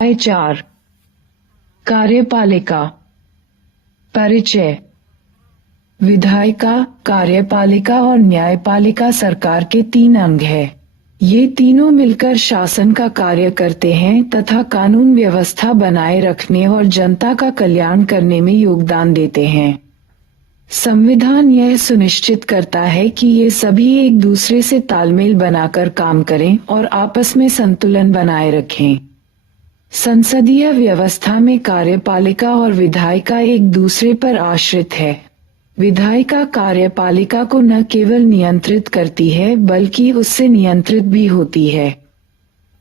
4 कार्यपालिका। परिचय। विधायिका, कार्यपालिका और न्यायपालिका सरकार के 3 अंग हैं। ये तीनों मिलकर शासन का कार्य करते हैं तथा कानून व्यवस्था बनाए रखने और जनता का कल्याण करने में योगदान देते हैं। संविधान यह सुनिश्चित करता है कि ये सभी एक दूसरे से तालमेल बनाकर काम करें और आपस में संतुलन बनाए रखें। संसदीय व्यवस्था में कार्यपालिका और विधायिका एक दूसरे पर आश्रित है। विधायिका कार्यपालिका को न केवल नियंत्रित करती है बल्कि उससे नियंत्रित भी होती है।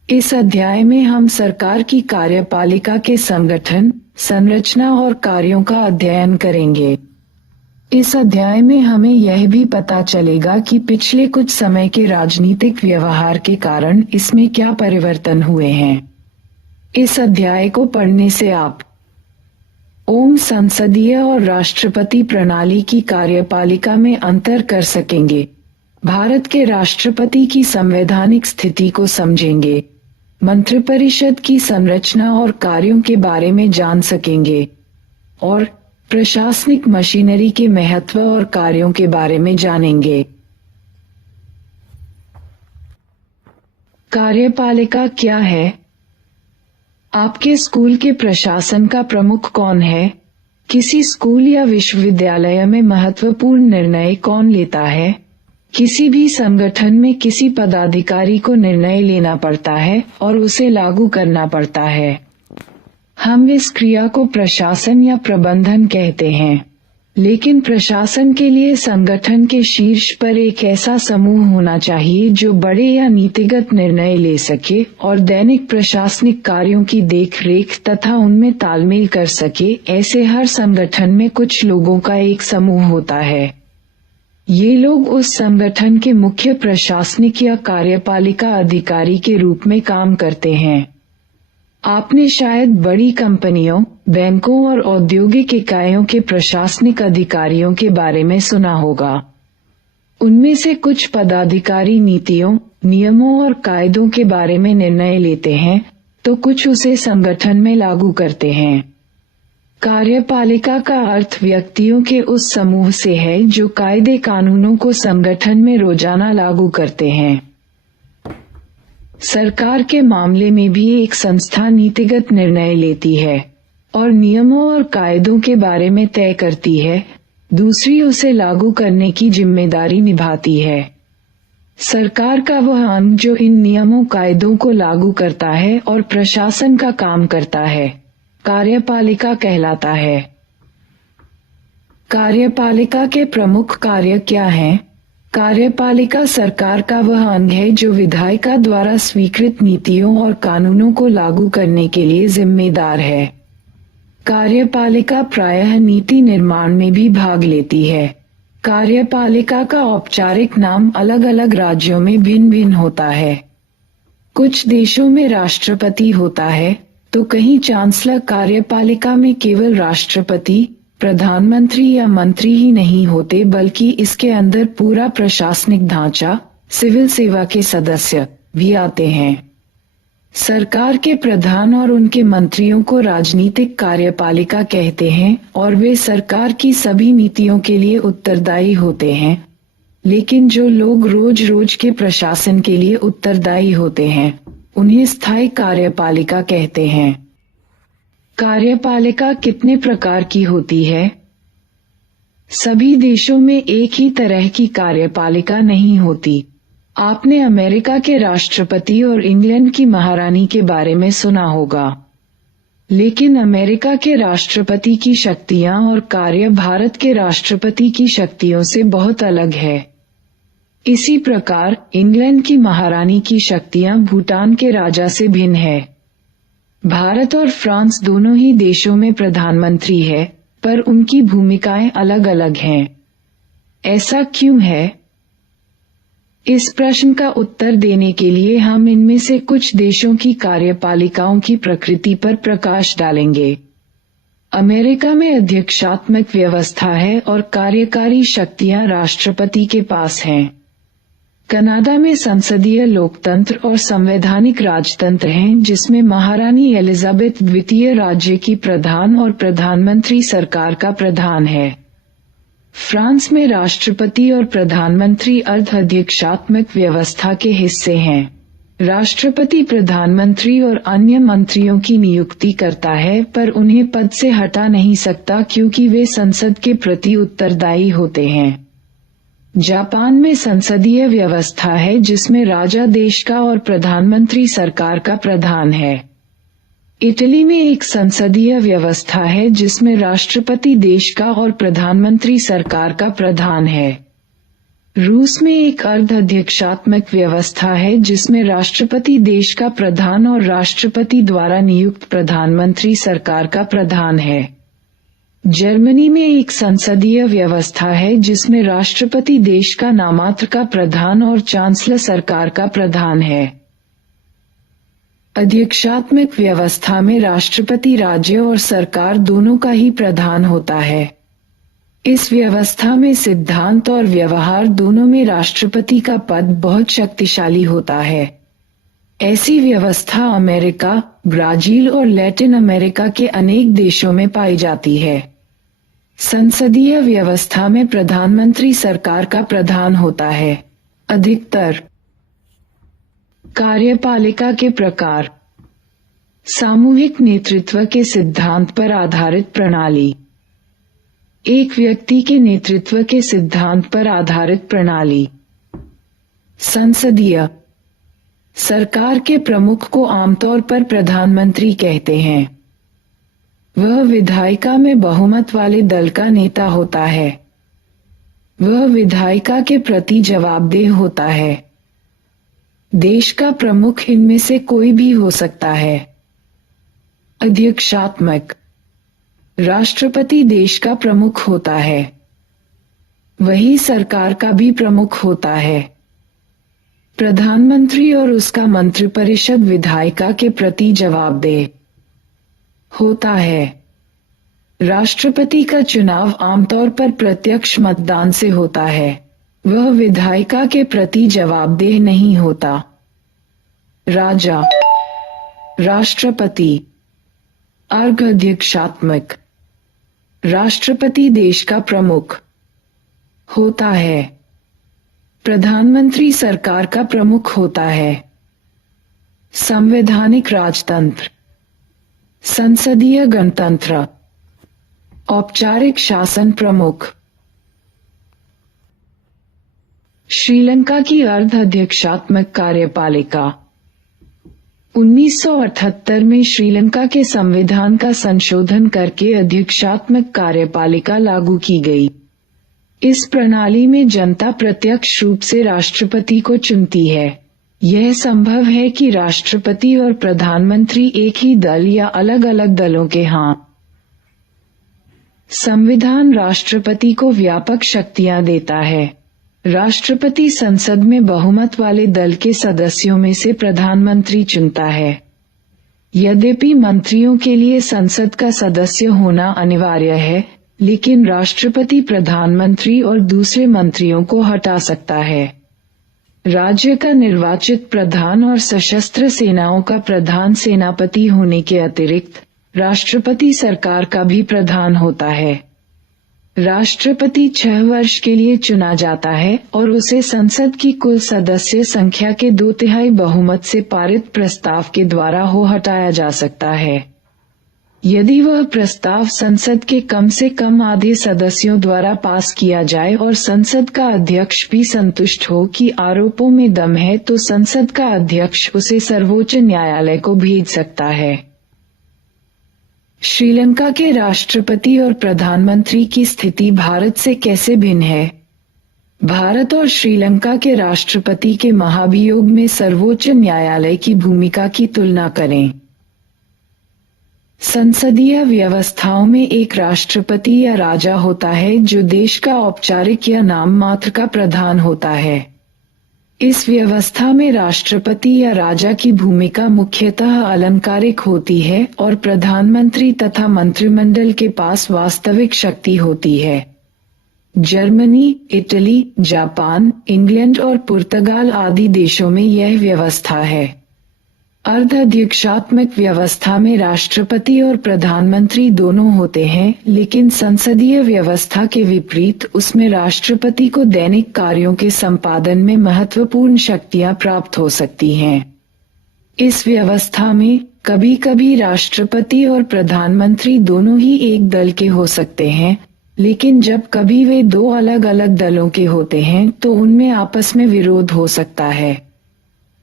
इस अध्याय में हम सरकार की कार्यपालिका के संगठन, संरचना और कार्यों का अध्ययन करेंगे। इस अध्याय में हमें यह भी पता चलेगा कि पिछले कुछ समय के राजनीतिक व्यवहार के कारण इसमें क्या परिवर्तन हुए हैं। इस अध्याय को पढ़ने से आप संसदीय और राष्ट्रपति प्रणाली की कार्यपालिका में अंतर कर सकेंगे, भारत के राष्ट्रपति की संवैधानिक स्थिति को समझेंगे, मंत्रिपरिषद की संरचना और कार्यों के बारे में जान सकेंगे और प्रशासनिक मशीनरी के महत्व और कार्यों के बारे में जानेंगे। कार्यपालिका क्या है? आपके स्कूल के प्रशासन का प्रमुख कौन है? किसी स्कूल या विश्वविद्यालय में महत्वपूर्ण निर्णय कौन लेता है? किसी भी संगठन में किसी पदाधिकारी को निर्णय लेना पड़ता है और उसे लागू करना पड़ता है। हम इस क्रिया को प्रशासन या प्रबंधन कहते हैं। लेकिन प्रशासन के लिए संगठन के शीर्ष पर एक ऐसा समूह होना चाहिए जो बड़े या नीतिगत निर्णय ले सके और दैनिक प्रशासनिक कार्यों की देखरेख तथा उनमें तालमेल कर सके। ऐसे हर संगठन में कुछ लोगों का एक समूह होता है। ये लोग उस संगठन के मुख्य प्रशासनिक या कार्यपालिका अधिकारी के रूप में काम करते हैं। आपने शायद बड़ी कंपनियों, बैंकों और औद्योगिक इकाइयों के प्रशासनिक अधिकारियों के बारे में सुना होगा। उनमें से कुछ पदाधिकारी नीतियों, नियमों और कायदों के बारे में निर्णय लेते हैं, तो कुछ उसे संगठन में लागू करते हैं। कार्यपालिका का अर्थ व्यक्तियों के उस समूह से है जो कायदे कानूनों को संगठन में रोजाना लागू करते हैं। सरकार के मामले में भी एक संस्था नीतिगत निर्णय लेती है और नियमों और कायदों के बारे में तय करती है, दूसरी उसे लागू करने की जिम्मेदारी निभाती है। सरकार का वह अंग जो इन नियमों कायदों को लागू करता है और प्रशासन का काम करता है, कार्यपालिका कहलाता है। कार्यपालिका के प्रमुख कार्य क्या हैं? कार्यपालिका सरकार का वह अंग है जो विधायिका द्वारा स्वीकृत नीतियों और कानूनों को लागू करने के लिए जिम्मेदार है। कार्यपालिका प्रायः नीति निर्माण में भी भाग लेती है। कार्यपालिका का औपचारिक नाम अलग अलग राज्यों में भिन्न भिन्न होता है। कुछ देशों में राष्ट्रपति होता है, तो कहीं चांसलर। कार्यपालिका में केवल राष्ट्रपति, प्रधानमंत्री या मंत्री ही नहीं होते बल्कि इसके अंदर पूरा प्रशासनिक ढांचा, सिविल सेवा के सदस्य भी आते हैं। सरकार के प्रधान और उनके मंत्रियों को राजनीतिक कार्यपालिका कहते हैं और वे सरकार की सभी नीतियों के लिए उत्तरदायी होते हैं। लेकिन जो लोग रोज रोज के प्रशासन के लिए उत्तरदायी होते हैं, उन्हें स्थायी कार्यपालिका कहते हैं। कार्यपालिका कितने प्रकार की होती है? सभी देशों में एक ही तरह की कार्यपालिका नहीं होती। आपने अमेरिका के राष्ट्रपति और इंग्लैंड की महारानी के बारे में सुना होगा, लेकिन अमेरिका के राष्ट्रपति की शक्तियां और कार्य भारत के राष्ट्रपति की शक्तियों से बहुत अलग है। इसी प्रकार इंग्लैंड की महारानी की शक्तियां भूटान के राजा से भिन्न है। भारत और फ्रांस दोनों ही देशों में प्रधानमंत्री है, पर उनकी भूमिकाएं अलग अलग हैं। ऐसा क्यों है? इस प्रश्न का उत्तर देने के लिए हम इनमें से कुछ देशों की कार्यपालिकाओं की प्रकृति पर प्रकाश डालेंगे। अमेरिका में अध्यक्षात्मक व्यवस्था है और कार्यकारी शक्तियां राष्ट्रपति के पास हैं। कनाडा में संसदीय लोकतंत्र और संवैधानिक राजतंत्र हैं, जिसमें महारानी एलिजाबेथ द्वितीय राज्य की प्रधान और प्रधानमंत्री सरकार का प्रधान है। फ्रांस में राष्ट्रपति और प्रधानमंत्री अर्ध-अध्यक्षात्मक व्यवस्था के हिस्से हैं। राष्ट्रपति प्रधानमंत्री और अन्य मंत्रियों की नियुक्ति करता है, पर उन्हें पद से हटा नहीं सकता क्योंकि वे संसद के प्रति उत्तरदायी होते हैं। जापान में संसदीय व्यवस्था है, जिसमें राजा देश का और प्रधानमंत्री सरकार का प्रधान है। इटली में एक संसदीय व्यवस्था है, जिसमें राष्ट्रपति देश का और प्रधानमंत्री सरकार का प्रधान है। रूस में एक अर्ध-अध्यक्षात्मक व्यवस्था है, जिसमें राष्ट्रपति देश का प्रधान और राष्ट्रपति द्वारा नियुक्त प्रधानमंत्री सरकार का प्रधान है। जर्मनी में एक संसदीय व्यवस्था है, जिसमें राष्ट्रपति देश का नामात्र का प्रधान और चांसलर सरकार का प्रधान है। अध्यक्षात्मक व्यवस्था में राष्ट्रपति राज्य और सरकार दोनों का ही प्रधान होता है। इस व्यवस्था में सिद्धांत और व्यवहार दोनों में राष्ट्रपति का पद बहुत शक्तिशाली होता है। ऐसी व्यवस्था अमेरिका, ब्राजील और लैटिन अमेरिका के अनेक देशों में पाई जाती है। संसदीय व्यवस्था में प्रधानमंत्री सरकार का प्रधान होता है। अधिकतर कार्यपालिका के प्रकार: सामूहिक नेतृत्व के सिद्धांत पर आधारित प्रणाली, एक व्यक्ति के नेतृत्व के सिद्धांत पर आधारित प्रणाली। संसदीय: सरकार के प्रमुख को आमतौर पर प्रधानमंत्री कहते हैं। वह विधायिका में बहुमत वाले दल का नेता होता है। वह विधायिका के प्रति जवाबदेह होता है। देश का प्रमुख इनमें से कोई भी हो सकता है। अध्यक्षात्मक: राष्ट्रपति देश का प्रमुख होता है। वही सरकार का भी प्रमुख होता है। प्रधानमंत्री और उसका मंत्रिपरिषद विधायिका के प्रति जवाबदेह होता है। राष्ट्रपति का चुनाव आमतौर पर प्रत्यक्ष मतदान से होता है। वह विधायिका के प्रति जवाबदेह नहीं होता। राजा: राष्ट्रपति। अर्ध-अध्यक्षात्मक: राष्ट्रपति देश का प्रमुख होता है। प्रधानमंत्री सरकार का प्रमुख होता है। संवैधानिक राजतंत्र: संसदीय गणतंत्र। औपचारिक शासन प्रमुख। श्रीलंका की अर्ध-अध्यक्षात्मक कार्यपालिका। 1978 में श्रीलंका के संविधान का संशोधन करके अध्यक्षात्मक कार्यपालिका लागू की गई। इस प्रणाली में जनता प्रत्यक्ष रूप से राष्ट्रपति को चुनती है। यह संभव है कि राष्ट्रपति और प्रधानमंत्री एक ही दल या अलग-अलग दलों के हों। संविधान राष्ट्रपति को व्यापक शक्तियां देता है। राष्ट्रपति संसद में बहुमत वाले दल के सदस्यों में से प्रधानमंत्री चुनता है। यद्यपि मंत्रियों के लिए संसद का सदस्य होना अनिवार्य है, लेकिन राष्ट्रपति प्रधानमंत्री और दूसरे मंत्रियों को हटा सकता है। राज्य का निर्वाचित प्रधान और सशस्त्र सेनाओं का प्रधान सेनापति होने के अतिरिक्त राष्ट्रपति सरकार का भी प्रधान होता है। राष्ट्रपति 6 वर्ष के लिए चुना जाता है और उसे संसद की कुल सदस्य संख्या के 2/3 बहुमत से पारित प्रस्ताव के द्वारा हटाया जा सकता है। यदि वह प्रस्ताव संसद के कम से कम आधे सदस्यों द्वारा पास किया जाए और संसद का अध्यक्ष भी संतुष्ट हो कि आरोपों में दम है, तो संसद का अध्यक्ष उसे सर्वोच्च न्यायालय को भेज सकता है। श्रीलंका के राष्ट्रपति और प्रधानमंत्री की स्थिति भारत से कैसे भिन्न है? भारत और श्रीलंका के राष्ट्रपति के महाभियोग में सर्वोच्च न्यायालय की भूमिका की तुलना करें। संसदीय व्यवस्थाओं में एक राष्ट्रपति या राजा होता है जो देश का औपचारिक या नाम मात्र का प्रधान होता है। इस व्यवस्था में राष्ट्रपति या राजा की भूमिका मुख्यतः अलंकारिक होती है और प्रधानमंत्री तथा मंत्रिमंडल के पास वास्तविक शक्ति होती है। जर्मनी, इटली, जापान, इंग्लैंड और पुर्तगाल आदि देशों में यह व्यवस्था है। अर्ध-अध्यक्षात्मक व्यवस्था में राष्ट्रपति और प्रधानमंत्री दोनों होते हैं, लेकिन संसदीय व्यवस्था के विपरीत उसमें राष्ट्रपति को दैनिक कार्यों के संपादन में महत्वपूर्ण शक्तियां प्राप्त हो सकती हैं। इस व्यवस्था में कभी-कभी राष्ट्रपति और प्रधानमंत्री दोनों ही एक दल के हो सकते हैं, लेकिन जब कभी वे दो अलग-अलग दलों के होते हैं तो उनमें आपस में विरोध हो सकता है।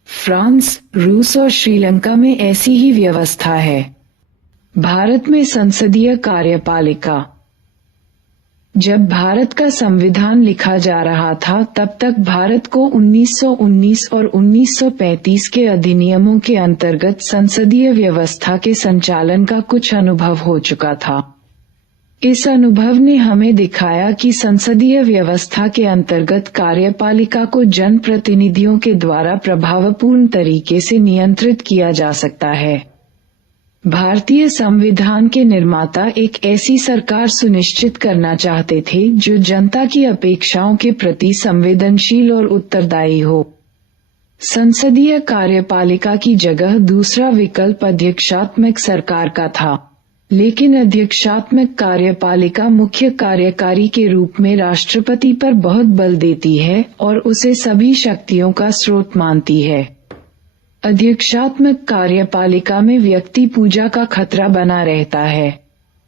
फ्रांस, रूस और श्रीलंका में ऐसी ही व्यवस्था है। भारत में संसदीय कार्यपालिका। जब भारत का संविधान लिखा जा रहा था तब तक भारत को 1919 और 1935 के अधिनियमों के अंतर्गत संसदीय व्यवस्था के संचालन का कुछ अनुभव हो चुका था। इस अनुभव ने हमें दिखाया कि संसदीय व्यवस्था के अंतर्गत कार्यपालिका को जनप्रतिनिधियों के द्वारा प्रभावपूर्ण तरीके से नियंत्रित किया जा सकता है। भारतीय संविधान के निर्माता एक ऐसी सरकार सुनिश्चित करना चाहते थे जो जनता की अपेक्षाओं के प्रति संवेदनशील और उत्तरदायी हो। संसदीय कार्यपालिका की जगह दूसरा विकल्प अध्यक्षात्मक सरकार का था, लेकिन अध्यक्षात्मक कार्यपालिका मुख्य कार्यकारी के रूप में राष्ट्रपति पर बहुत बल देती है और उसे सभी शक्तियों का स्रोत मानती है। अध्यक्षात्मक कार्यपालिका में व्यक्ति पूजा का खतरा बना रहता है।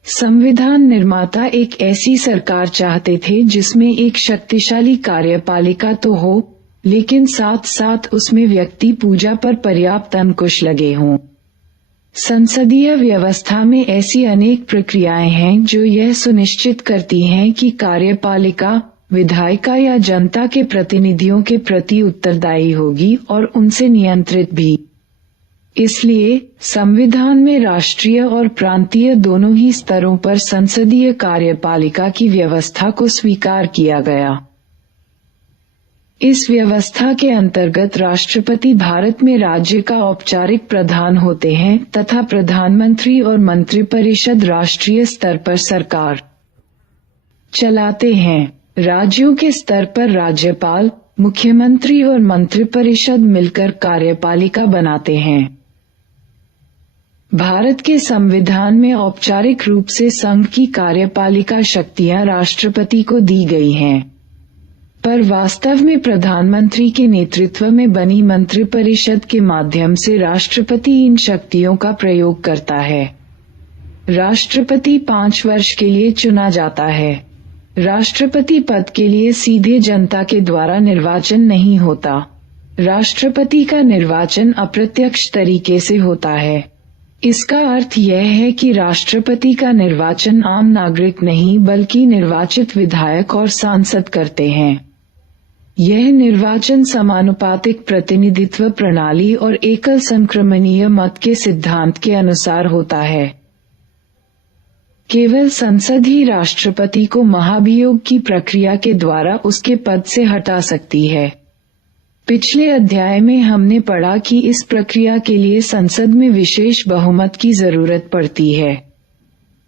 संविधान निर्माता एक ऐसी सरकार चाहते थे जिसमें एक शक्तिशाली कार्यपालिका तो हो, लेकिन साथ साथ उसमें व्यक्ति पूजा पर पर्याप्त अंकुश लगे हों। संसदीय व्यवस्था में ऐसी अनेक प्रक्रियाएं हैं जो यह सुनिश्चित करती हैं कि कार्यपालिका विधायिका या जनता के प्रतिनिधियों के प्रति उत्तरदायी होगी और उनसे नियंत्रित भी। इसलिए संविधान में राष्ट्रीय और प्रांतीय दोनों ही स्तरों पर संसदीय कार्यपालिका की व्यवस्था को स्वीकार किया गया। इस व्यवस्था के अंतर्गत राष्ट्रपति भारत में राज्य का औपचारिक प्रधान होते हैं तथा प्रधानमंत्री और मंत्रिपरिषद राष्ट्रीय स्तर पर सरकार चलाते हैं। राज्यों के स्तर पर राज्यपाल, मुख्यमंत्री और मंत्रिपरिषद मिलकर कार्यपालिका बनाते हैं। भारत के संविधान में औपचारिक रूप से संघ की कार्यपालिका शक्तियां राष्ट्रपति को दी गई हैं, पर वास्तव में प्रधानमंत्री के नेतृत्व में बनी मंत्रिपरिषद के माध्यम से राष्ट्रपति इन शक्तियों का प्रयोग करता है। राष्ट्रपति 5 वर्ष के लिए चुना जाता है। राष्ट्रपति पद के लिए सीधे जनता के द्वारा निर्वाचन नहीं होता। राष्ट्रपति का निर्वाचन अप्रत्यक्ष तरीके से होता है। इसका अर्थ यह है कि राष्ट्रपति का निर्वाचन आम नागरिक नहीं बल्कि निर्वाचित विधायक और सांसद करते हैं। यह निर्वाचन समानुपातिक प्रतिनिधित्व प्रणाली और एकल संक्रमणीय मत के सिद्धांत के अनुसार होता है। केवल संसद ही राष्ट्रपति को महाभियोग की प्रक्रिया के द्वारा उसके पद से हटा सकती है। पिछले अध्याय में हमने पढ़ा कि इस प्रक्रिया के लिए संसद में विशेष बहुमत की जरूरत पड़ती है।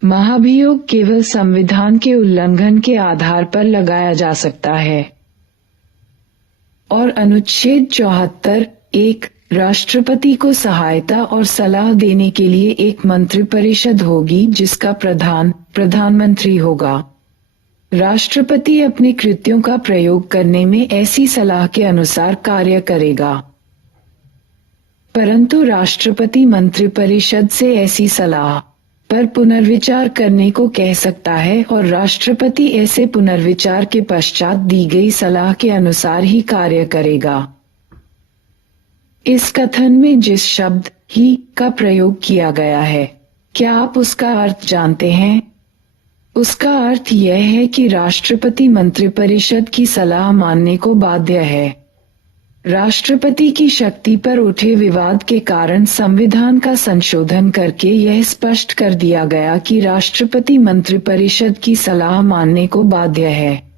महाभियोग केवल संविधान के उल्लंघन के आधार पर लगाया जा सकता है। और अनुच्छेद 74(1) राष्ट्रपति को सहायता और सलाह देने के लिए एक मंत्रिपरिषद होगी जिसका प्रधान प्रधानमंत्री होगा। राष्ट्रपति अपने कृत्यों का प्रयोग करने में ऐसी सलाह के अनुसार कार्य करेगा, परंतु राष्ट्रपति मंत्रिपरिषद से ऐसी सलाह पर पुनर्विचार करने को कह सकता है और राष्ट्रपति ऐसे पुनर्विचार के पश्चात दी गई सलाह के अनुसार ही कार्य करेगा। इस कथन में जिस शब्द ही का प्रयोग किया गया है, क्या आप उसका अर्थ जानते हैं? उसका अर्थ यह है कि राष्ट्रपति मंत्रिपरिषद की सलाह मानने को बाध्य है। राष्ट्रपति की शक्ति पर उठे विवाद के कारण संविधान का संशोधन करके यह स्पष्ट कर दिया गया कि राष्ट्रपति मंत्रिपरिषद की सलाह मानने को बाध्य है।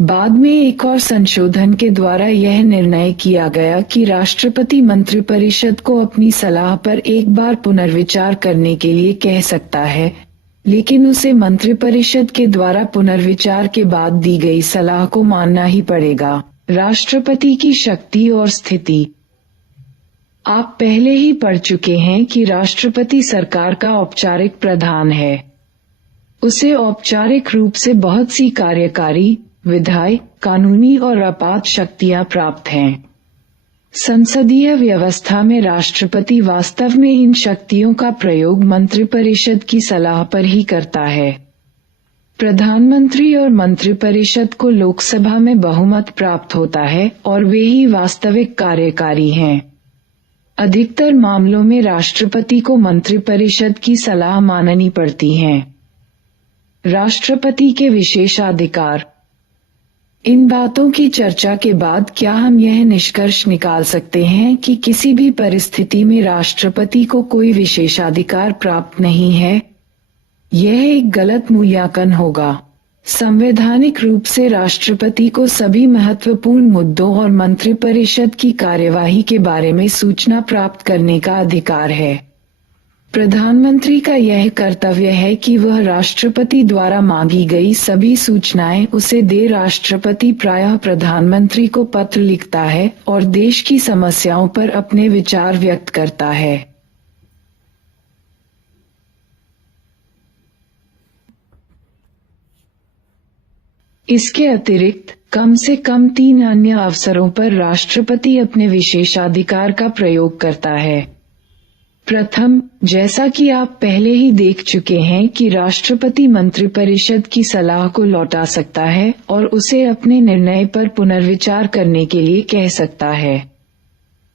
बाद में एक और संशोधन के द्वारा यह निर्णय किया गया कि राष्ट्रपति मंत्रिपरिषद को अपनी सलाह पर एक बार पुनर्विचार करने के लिए कह सकता है, लेकिन उसे मंत्रिपरिषद के द्वारा पुनर्विचार के बाद दी गई सलाह को मानना ही पड़ेगा। राष्ट्रपति की शक्ति और स्थिति। आप पहले ही पढ़ चुके हैं कि राष्ट्रपति सरकार का औपचारिक प्रधान है। उसे औपचारिक रूप से बहुत सी कार्यकारी, विधायी, कानूनी और आपात शक्तियां प्राप्त हैं। संसदीय व्यवस्था में राष्ट्रपति वास्तव में इन शक्तियों का प्रयोग मंत्रिपरिषद की सलाह पर ही करता है। प्रधानमंत्री और मंत्रिपरिषद को लोकसभा में बहुमत प्राप्त होता है और वे ही वास्तविक कार्यकारी हैं। अधिकतर मामलों में राष्ट्रपति को मंत्रिपरिषद की सलाह माननी पड़ती है। राष्ट्रपति के विशेषाधिकार। इन बातों की चर्चा के बाद क्या हम यह निष्कर्ष निकाल सकते हैं कि किसी भी परिस्थिति में राष्ट्रपति को कोई विशेषाधिकार प्राप्त नहीं है? यह एक गलत मूल्यांकन होगा। संवैधानिक रूप से राष्ट्रपति को सभी महत्वपूर्ण मुद्दों और मंत्रिपरिषद की कार्यवाही के बारे में सूचना प्राप्त करने का अधिकार है। प्रधानमंत्री का यह कर्तव्य है कि वह राष्ट्रपति द्वारा मांगी गई सभी सूचनाएं उसे दे। राष्ट्रपति प्रायः प्रधानमंत्री को पत्र लिखता है और देश की समस्याओं पर अपने विचार व्यक्त करता है। इसके अतिरिक्त कम से कम 3 अन्य अवसरों पर राष्ट्रपति अपने विशेषाधिकार का प्रयोग करता है। प्रथम, जैसा कि आप पहले ही देख चुके हैं कि राष्ट्रपति मंत्रिपरिषद की सलाह को लौटा सकता है और उसे अपने निर्णय पर पुनर्विचार करने के लिए कह सकता है।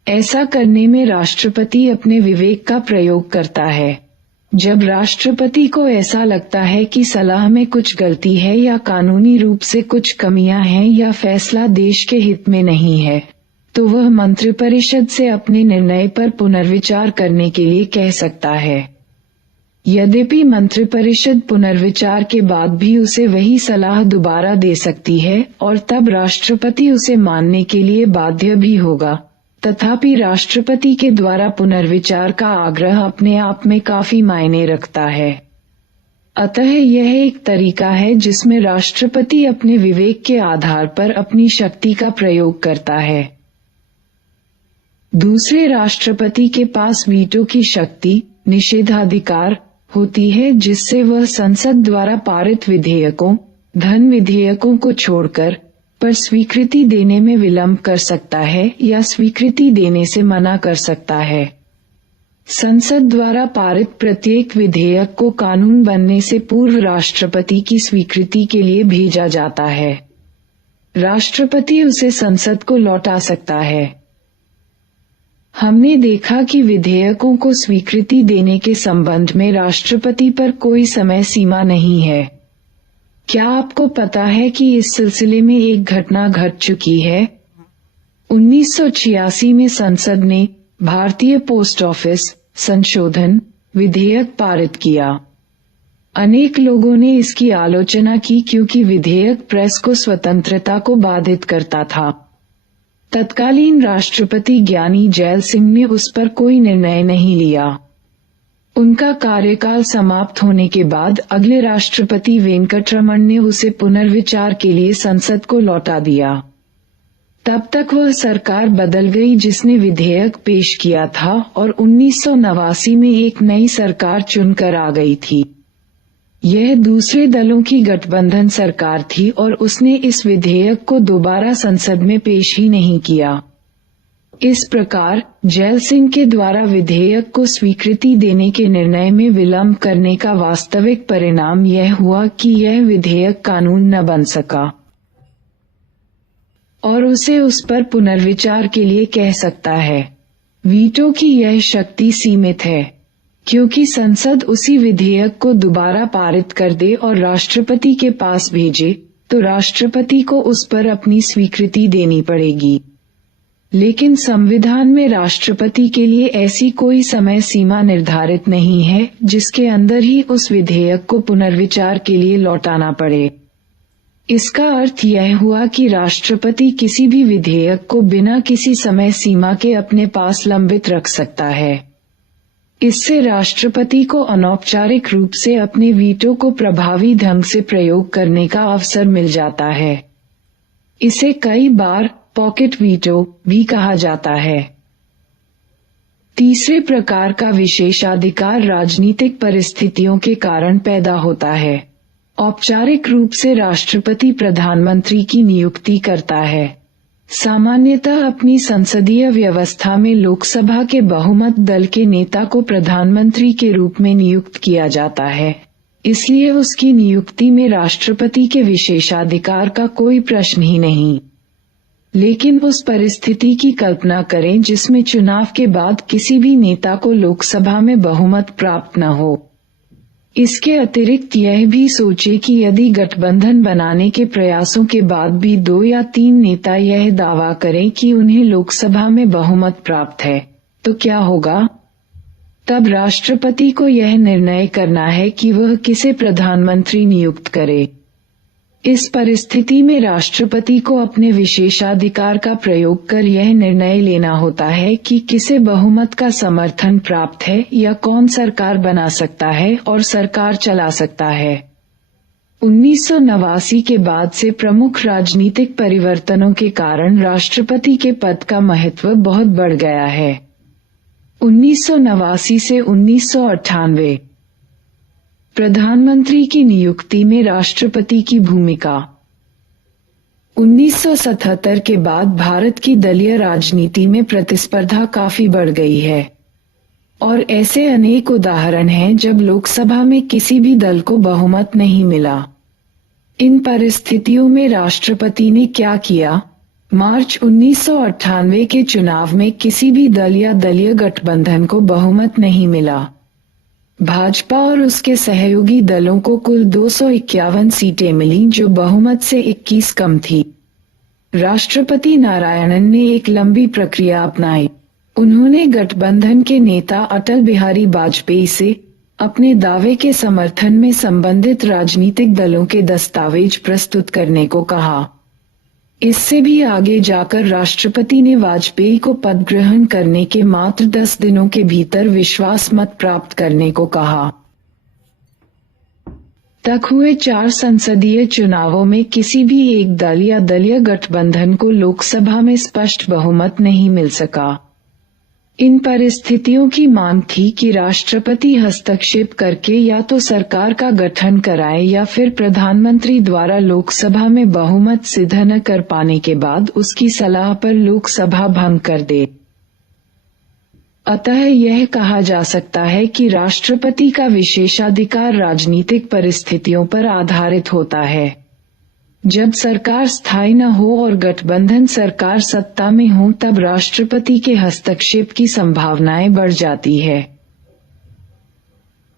ऐसा करने में राष्ट्रपति अपने विवेक का प्रयोग करता है। जब राष्ट्रपति को ऐसा लगता है कि सलाह में कुछ गलती है या कानूनी रूप से कुछ कमियां हैं या फैसला देश के हित में नहीं है, तो वह मंत्रिपरिषद से अपने निर्णय पर पुनर्विचार करने के लिए कह सकता है। यद्यपि मंत्रिपरिषद पुनर्विचार के बाद भी उसे वही सलाह दोबारा दे सकती है और तब राष्ट्रपति उसे मानने के लिए बाध्य भी होगा, तथापि राष्ट्रपति के द्वारा पुनर्विचार का आग्रह अपने आप में काफी मायने रखता है। अतः यह एक तरीका है जिसमें राष्ट्रपति अपने विवेक के आधार पर अपनी शक्ति का प्रयोग करता है। दूसरे, राष्ट्रपति के पास वीटो की शक्ति, निषेधाधिकार होती है, जिससे वह संसद द्वारा पारित विधेयकों, धन विधेयकों को छोड़कर पर स्वीकृति देने में विलंब कर सकता है या स्वीकृति देने से मना कर सकता है। संसद द्वारा पारित प्रत्येक विधेयक को कानून बनने से पूर्व राष्ट्रपति की स्वीकृति के लिए भेजा जाता है। राष्ट्रपति उसे संसद को लौटा सकता है। हमने देखा कि विधेयकों को स्वीकृति देने के संबंध में राष्ट्रपति पर कोई समय सीमा नहीं है। क्या आपको पता है कि इस सिलसिले में एक घटना घट चुकी है? 1986 में संसद ने भारतीय पोस्ट ऑफिस संशोधन विधेयक पारित किया। अनेक लोगों ने इसकी आलोचना की क्योंकि विधेयक प्रेस को स्वतंत्रता को बाधित करता था। तत्कालीन राष्ट्रपति ज्ञानी जैल सिंह ने उस पर कोई निर्णय नहीं लिया। उनका कार्यकाल समाप्त होने के बाद अगले राष्ट्रपति वेंकटरमण ने उसे पुनर्विचार के लिए संसद को लौटा दिया। तब तक वह सरकार बदल गई जिसने विधेयक पेश किया था और 1989 में एक नई सरकार चुनकर आ गई थी। यह दूसरे दलों की गठबंधन सरकार थी और उसने इस विधेयक को दोबारा संसद में पेश ही नहीं किया। इस प्रकार जैल सिंह के द्वारा विधेयक को स्वीकृति देने के निर्णय में विलंब करने का वास्तविक परिणाम यह हुआ कि यह विधेयक कानून न बन सका और उसे उस पर पुनर्विचार के लिए कह सकता है। वीटो की यह शक्ति सीमित है, क्योंकि संसद उसी विधेयक को दोबारा पारित कर दे और राष्ट्रपति के पास भेजे, तो राष्ट्रपति को उस पर अपनी स्वीकृति देनी पड़ेगी। लेकिन संविधान में राष्ट्रपति के लिए ऐसी कोई समय सीमा निर्धारित नहीं है जिसके अंदर ही उस विधेयक को पुनर्विचार के लिए लौटाना पड़े। इसका अर्थ यह हुआ कि राष्ट्रपति किसी भी विधेयक को बिना किसी समय सीमा के अपने पास लंबित रख सकता है। इससे राष्ट्रपति को अनौपचारिक रूप से अपने वीटो को प्रभावी ढंग से प्रयोग करने का अवसर मिल जाता है। इसे कई बार पॉकेट वीटो भी कहा जाता है। तीसरे प्रकार का विशेषाधिकार राजनीतिक परिस्थितियों के कारण पैदा होता है। औपचारिक रूप से राष्ट्रपति प्रधानमंत्री की नियुक्ति करता है। सामान्यतः अपनी संसदीय व्यवस्था में लोकसभा के बहुमत दल के नेता को प्रधानमंत्री के रूप में नियुक्त किया जाता है, इसलिए उसकी नियुक्ति में राष्ट्रपति के विशेषाधिकार का कोई प्रश्न ही नहीं। लेकिन उस परिस्थिति की कल्पना करें जिसमें चुनाव के बाद किसी भी नेता को लोकसभा में बहुमत प्राप्त न हो। इसके अतिरिक्त यह भी सोचें कि यदि गठबंधन बनाने के प्रयासों के बाद भी 2 या 3 नेता यह दावा करें कि उन्हें लोकसभा में बहुमत प्राप्त है, तो क्या होगा? तब राष्ट्रपति को यह निर्णय करना है कि वह किसे प्रधानमंत्री नियुक्त करे। इस परिस्थिति में राष्ट्रपति को अपने विशेषाधिकार का प्रयोग कर यह निर्णय लेना होता है कि किसे बहुमत का समर्थन प्राप्त है या कौन सरकार बना सकता है और सरकार चला सकता है। 1989 के बाद से प्रमुख राजनीतिक परिवर्तनों के कारण राष्ट्रपति के पद का महत्व बहुत बढ़ गया है। 1989 से 1998 प्रधानमंत्री की नियुक्ति में राष्ट्रपति की भूमिका। 1977 के बाद भारत की दलीय राजनीति में प्रतिस्पर्धा काफी बढ़ गई है और ऐसे अनेक उदाहरण हैं जब लोकसभा में किसी भी दल को बहुमत नहीं मिला। इन परिस्थितियों में राष्ट्रपति ने क्या किया? मार्च 1998 के चुनाव में किसी भी दल या दलीय गठबंधन को बहुमत नहीं मिला। भाजपा और उसके सहयोगी दलों को कुल 251 सीटें मिलीं जो बहुमत से 21 कम थी। राष्ट्रपति नारायणन ने एक लंबी प्रक्रिया अपनाई। उन्होंने गठबंधन के नेता अटल बिहारी वाजपेयी से अपने दावे के समर्थन में संबंधित राजनीतिक दलों के दस्तावेज प्रस्तुत करने को कहा। इससे भी आगे जाकर राष्ट्रपति ने वाजपेयी को पद ग्रहण करने के मात्र 10 दिनों के भीतर विश्वास मत प्राप्त करने को कहा। तक हुए 4 संसदीय चुनावों में किसी भी एक दल या दलीय गठबंधन को लोकसभा में स्पष्ट बहुमत नहीं मिल सका। इन परिस्थितियों की मांग थी कि राष्ट्रपति हस्तक्षेप करके या तो सरकार का गठन कराए या फिर प्रधानमंत्री द्वारा लोकसभा में बहुमत सिद्ध न कर पाने के बाद उसकी सलाह पर लोकसभा भंग कर दे। अतः यह कहा जा सकता है कि राष्ट्रपति का विशेषाधिकार राजनीतिक परिस्थितियों पर आधारित होता है। जब सरकार स्थायी न हो और गठबंधन सरकार सत्ता में हो तब राष्ट्रपति के हस्तक्षेप की संभावनाएं बढ़ जाती है।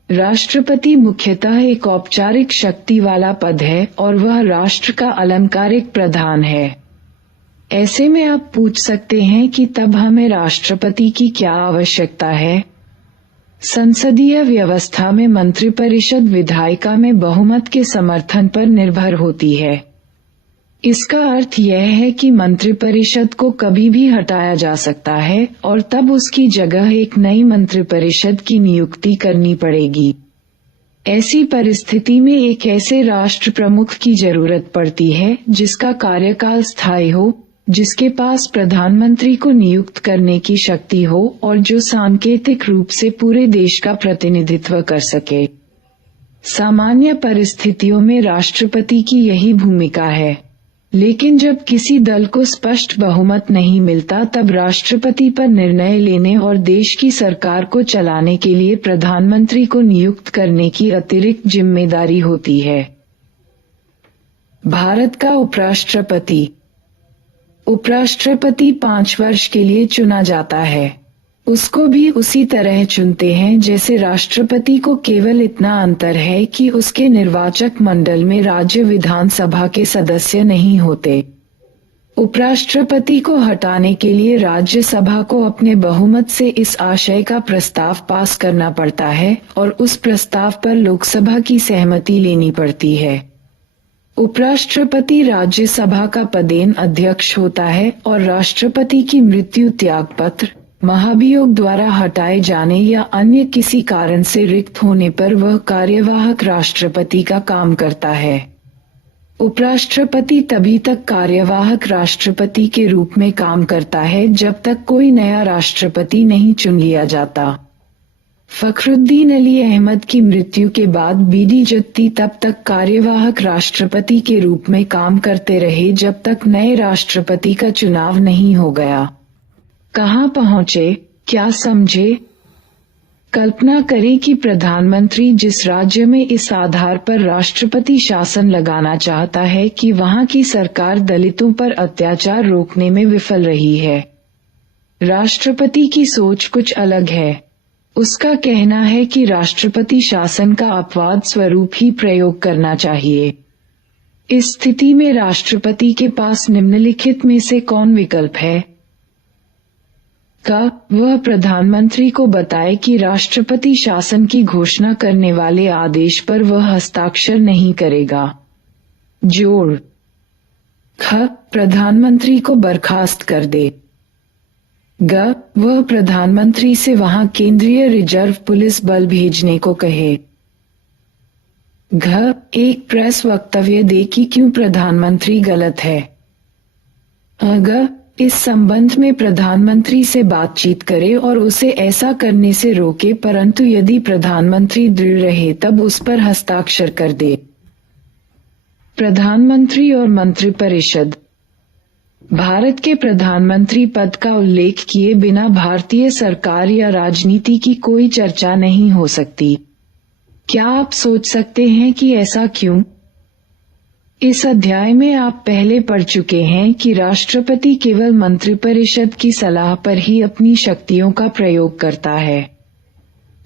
राष्ट्रपति मुख्यतः एक औपचारिक शक्ति वाला पद है और वह राष्ट्र का अलंकारिक प्रधान है। ऐसे में आप पूछ सकते हैं कि तब हमें राष्ट्रपति की क्या आवश्यकता है? संसदीय व्यवस्था में मंत्रिपरिषद विधायिका में बहुमत के समर्थन पर निर्भर होती है। इसका अर्थ यह है कि मंत्रिपरिषद को कभी भी हटाया जा सकता है और तब उसकी जगह एक नई मंत्रिपरिषद की नियुक्ति करनी पड़ेगी। ऐसी परिस्थिति में एक ऐसे राष्ट्र प्रमुख की जरूरत पड़ती है जिसका कार्यकाल स्थायी हो, जिसके पास प्रधानमंत्री को नियुक्त करने की शक्ति हो और जो सांकेतिक रूप से पूरे देश का प्रतिनिधित्व कर सके। सामान्य परिस्थितियों में राष्ट्रपति की यही भूमिका है। लेकिन जब किसी दल को स्पष्ट बहुमत नहीं मिलता तब राष्ट्रपति पर निर्णय लेने और देश की सरकार को चलाने के लिए प्रधानमंत्री को नियुक्त करने की अतिरिक्त जिम्मेदारी होती है। भारत का उपराष्ट्रपति 5 वर्ष के लिए चुना जाता है। उसको भी उसी तरह चुनते हैं जैसे राष्ट्रपति को, केवल इतना अंतर है कि उसके निर्वाचक मंडल में राज्य विधानसभा के सदस्य नहीं होते। उपराष्ट्रपति को हटाने के लिए राज्यसभा को अपने बहुमत से इस आशय का प्रस्ताव पास करना पड़ता है और उस प्रस्ताव पर लोकसभा की सहमति लेनी पड़ती है। उपराष्ट्रपति राज्यसभा का पदेन अध्यक्ष होता है और राष्ट्रपति की मृत्यु त्यागपत्र महाभियोग द्वारा हटाए जाने या अन्य किसी कारण से रिक्त होने पर वह कार्यवाहक राष्ट्रपति का काम करता है। उपराष्ट्रपति तभी तक कार्यवाहक राष्ट्रपति के रूप में काम करता है जब तक कोई नया राष्ट्रपति नहीं चुन लिया जाता। फखरुद्दीन अली अहमद की मृत्यु के बाद बीडी जत्ती तब तक कार्यवाहक राष्ट्रपति के रूप में काम करते रहे जब तक नए राष्ट्रपति का चुनाव नहीं हो गया। कहाँ पहुँचे, क्या समझे? कल्पना करें कि प्रधानमंत्री जिस राज्य में इस आधार पर राष्ट्रपति शासन लगाना चाहता है कि वहां की सरकार दलितों पर अत्याचार रोकने में विफल रही है। राष्ट्रपति की सोच कुछ अलग है। उसका कहना है कि राष्ट्रपति शासन का अपवाद स्वरूप ही प्रयोग करना चाहिए। इस स्थिति में राष्ट्रपति के पास निम्नलिखित में से कौन विकल्प है? वह प्रधानमंत्री को बताए कि राष्ट्रपति शासन की घोषणा करने वाले आदेश पर वह हस्ताक्षर नहीं करेगा। जोड़ प्रधानमंत्री को बर्खास्त कर दे। वह प्रधानमंत्री से वहां केंद्रीय रिजर्व पुलिस बल भेजने को कहे। एक प्रेस वक्तव्य दे कि क्यों प्रधानमंत्री गलत है। इस संबंध में प्रधानमंत्री से बातचीत करे और उसे ऐसा करने से रोके, परंतु यदि प्रधानमंत्री दृढ़ रहे तब उस पर हस्ताक्षर कर दे। प्रधानमंत्री और मंत्रिपरिषद। भारत के प्रधानमंत्री पद का उल्लेख किए बिना भारतीय सरकार या राजनीति की कोई चर्चा नहीं हो सकती। क्या आप सोच सकते हैं कि ऐसा क्यों? इस अध्याय में आप पहले पढ़ चुके हैं कि राष्ट्रपति केवल मंत्रिपरिषद की सलाह पर ही अपनी शक्तियों का प्रयोग करता है।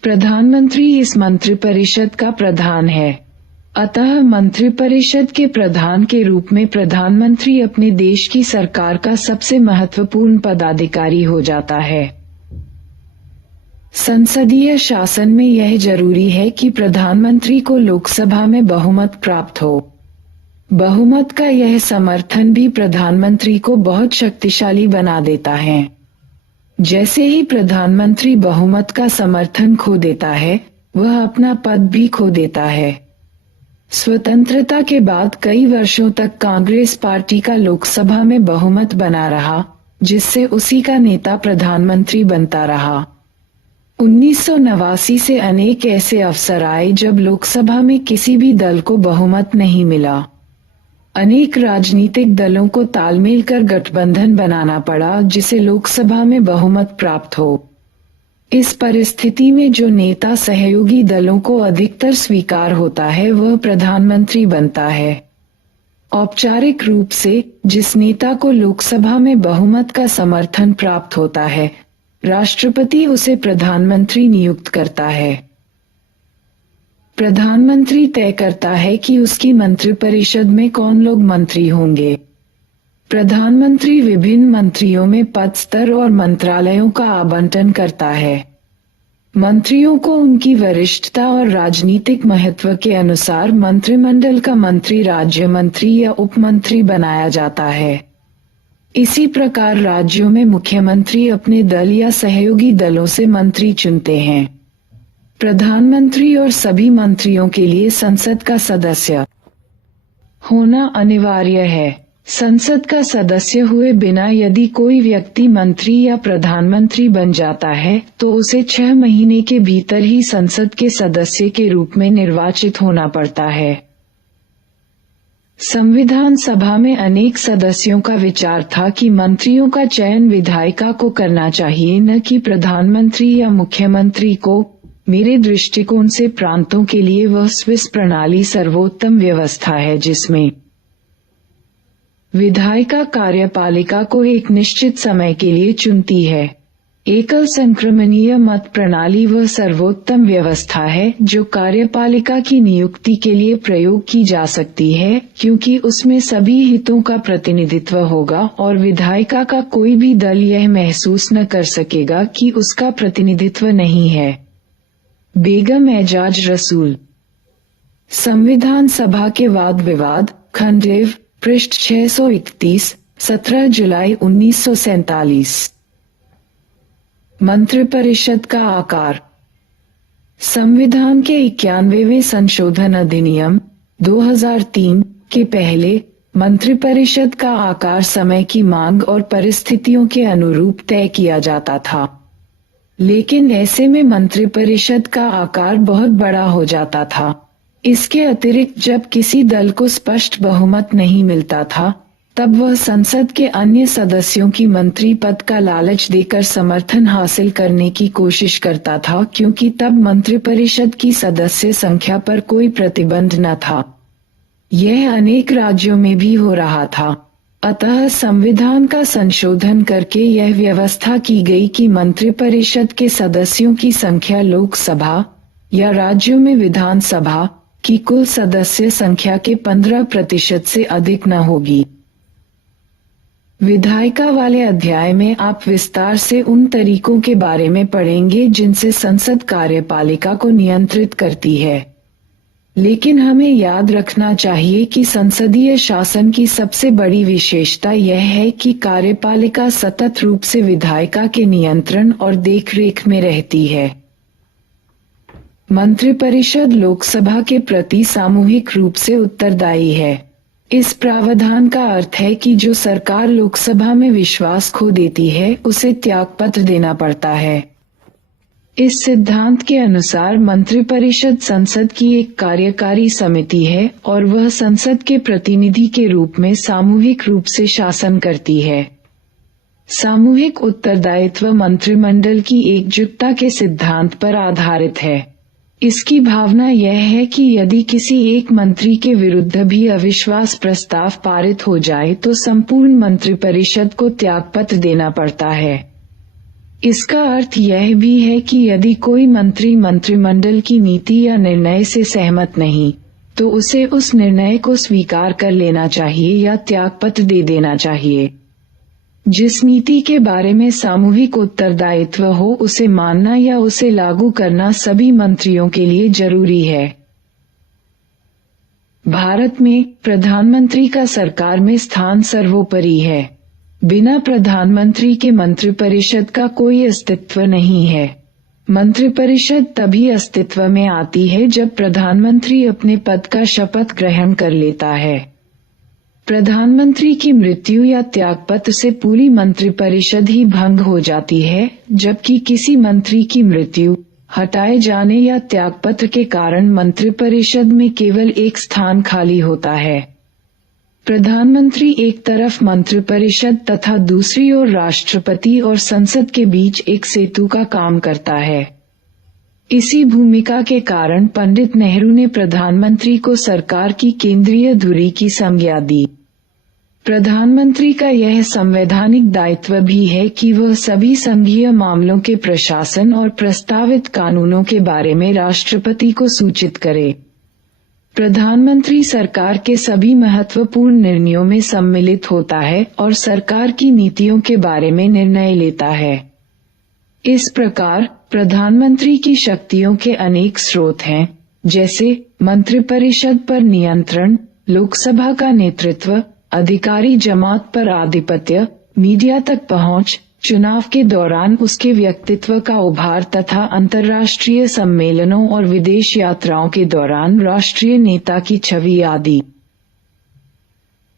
प्रधानमंत्री इस मंत्रिपरिषद का प्रधान है। अतः मंत्रिपरिषद के प्रधान के रूप में प्रधानमंत्री अपने देश की सरकार का सबसे महत्वपूर्ण पदाधिकारी हो जाता है। संसदीय शासन में यह जरूरी है कि प्रधानमंत्री को लोकसभा में बहुमत प्राप्त हो। बहुमत का यह समर्थन भी प्रधानमंत्री को बहुत शक्तिशाली बना देता है। जैसे ही प्रधानमंत्री बहुमत का समर्थन खो देता है, वह अपना पद भी खो देता है। स्वतंत्रता के बाद कई वर्षों तक कांग्रेस पार्टी का लोकसभा में बहुमत बना रहा, जिससे उसी का नेता प्रधानमंत्री बनता रहा। 1989 से अनेक ऐसे अवसर आए जब लोकसभा में किसी भी दल को बहुमत नहीं मिला। अनेक राजनीतिक दलों को तालमेल कर गठबंधन बनाना पड़ा जिसे लोकसभा में बहुमत प्राप्त हो। इस परिस्थिति में जो नेता सहयोगी दलों को अधिकतर स्वीकार होता है वह प्रधानमंत्री बनता है। औपचारिक रूप से जिस नेता को लोकसभा में बहुमत का समर्थन प्राप्त होता है, राष्ट्रपति उसे प्रधानमंत्री नियुक्त करता है। प्रधानमंत्री तय करता है कि उसकी मंत्रिपरिषद में कौन लोग मंत्री होंगे। प्रधानमंत्री विभिन्न मंत्रियों में पद स्तर और मंत्रालयों का आवंटन करता है। मंत्रियों को उनकी वरिष्ठता और राजनीतिक महत्व के अनुसार मंत्रिमंडल का मंत्री, राज्य मंत्री या उपमंत्री बनाया जाता है। इसी प्रकार राज्यों में मुख्यमंत्री अपने दल या सहयोगी दलों से मंत्री चुनते हैं। प्रधानमंत्री और सभी मंत्रियों के लिए संसद का सदस्य होना अनिवार्य है। संसद का सदस्य हुए बिना यदि कोई व्यक्ति मंत्री या प्रधानमंत्री बन जाता है तो उसे 6 महीने के भीतर ही संसद के सदस्य के रूप में निर्वाचित होना पड़ता है। संविधान सभा में अनेक सदस्यों का विचार था कि मंत्रियों का चयन विधायिका को करना चाहिए, न कि प्रधानमंत्री या मुख्यमंत्री को। मेरे दृष्टिकोण से प्रांतों के लिए वह स्विस प्रणाली सर्वोत्तम व्यवस्था है जिसमें विधायिका कार्यपालिका को एक निश्चित समय के लिए चुनती है। एकल संक्रमणीय मत प्रणाली वह सर्वोत्तम व्यवस्था है जो कार्यपालिका की नियुक्ति के लिए प्रयोग की जा सकती है, क्योंकि उसमें सभी हितों का प्रतिनिधित्व होगा और विधायिका का कोई भी दल यह महसूस न कर सकेगा कि उसका प्रतिनिधित्व नहीं है। बेगम एजाज रसूल। संविधान सभा के वाद विवाद, खंड एव, पृष्ठ 631, 17 जुलाई 1947। मंत्रिपरिषद का आकार। संविधान के 91वें संशोधन अधिनियम 2003 के पहले मंत्रिपरिषद का आकार समय की मांग और परिस्थितियों के अनुरूप तय किया जाता था, लेकिन ऐसे में मंत्रिपरिषद का आकार बहुत बड़ा हो जाता था। इसके अतिरिक्त जब किसी दल को स्पष्ट बहुमत नहीं मिलता था, तब वह संसद के अन्य सदस्यों की मंत्री पद का लालच देकर समर्थन हासिल करने की कोशिश करता था, क्योंकि तब मंत्रिपरिषद की सदस्य संख्या पर कोई प्रतिबंध न था। यह अनेक राज्यों में भी हो रहा था। अतः संविधान का संशोधन करके यह व्यवस्था की गई कि मंत्रिपरिषद के सदस्यों की संख्या लोकसभा या राज्यों में विधानसभा की कुल सदस्य संख्या के 15% से अधिक न होगी। विधायिका वाले अध्याय में आप विस्तार से उन तरीकों के बारे में पढ़ेंगे जिनसे संसद कार्यपालिका को नियंत्रित करती है। लेकिन हमें याद रखना चाहिए कि संसदीय शासन की सबसे बड़ी विशेषता यह है कि कार्यपालिका सतत रूप से विधायिका के नियंत्रण और देखरेख में रहती है। मंत्रिपरिषद लोकसभा के प्रति सामूहिक रूप से उत्तरदायी है। इस प्रावधान का अर्थ है कि जो सरकार लोकसभा में विश्वास खो देती है, उसे त्यागपत्र देना पड़ता है। इस सिद्धांत के अनुसार मंत्रिपरिषद संसद की एक कार्यकारी समिति है और वह संसद के प्रतिनिधि के रूप में सामूहिक रूप से शासन करती है। सामूहिक उत्तरदायित्व मंत्रिमंडल की एकजुटता के सिद्धांत पर आधारित है। इसकी भावना यह है कि यदि किसी एक मंत्री के विरुद्ध भी अविश्वास प्रस्ताव पारित हो जाए तो संपूर्ण मंत्रिपरिषद को त्यागपत्र देना पड़ता है। इसका अर्थ यह भी है कि यदि कोई मंत्री मंत्रिमंडल की नीति या निर्णय से सहमत नहीं, तो उसे उस निर्णय को स्वीकार कर लेना चाहिए या त्यागपत्र दे देना चाहिए। जिस नीति के बारे में सामूहिक उत्तरदायित्व हो, उसे मानना या उसे लागू करना सभी मंत्रियों के लिए जरूरी है। भारत में प्रधानमंत्री का सरकार में स्थान सर्वोपरि है। बिना प्रधानमंत्री के मंत्रिपरिषद का कोई अस्तित्व नहीं है। मंत्रिपरिषद तभी अस्तित्व में आती है जब प्रधानमंत्री अपने पद का शपथ ग्रहण कर लेता है। प्रधानमंत्री की मृत्यु या त्यागपत्र से पूरी मंत्रिपरिषद ही भंग हो जाती है, जबकि किसी मंत्री की मृत्यु, हटाए जाने या त्यागपत्र के कारण मंत्रिपरिषद में केवल एक स्थान खाली होता है। प्रधानमंत्री एक तरफ मंत्रिपरिषद तथा दूसरी ओर राष्ट्रपति और संसद के बीच एक सेतु का काम करता है। इसी भूमिका के कारण पंडित नेहरू ने प्रधानमंत्री को सरकार की केंद्रीय धुरी की संज्ञा दी। प्रधानमंत्री का यह संवैधानिक दायित्व भी है कि वह सभी संघीय मामलों के प्रशासन और प्रस्तावित कानूनों के बारे में राष्ट्रपति को सूचित करे। प्रधानमंत्री सरकार के सभी महत्वपूर्ण निर्णयों में सम्मिलित होता है और सरकार की नीतियों के बारे में निर्णय लेता है। इस प्रकार प्रधानमंत्री की शक्तियों के अनेक स्रोत हैं, जैसे मंत्रिपरिषद पर नियंत्रण, लोकसभा का नेतृत्व, अधिकारी जमात पर आधिपत्य, मीडिया तक पहुंच, चुनाव के दौरान उसके व्यक्तित्व का उभार तथा अंतर्राष्ट्रीय सम्मेलनों और विदेश यात्राओं के दौरान राष्ट्रीय नेता की छवि आदि।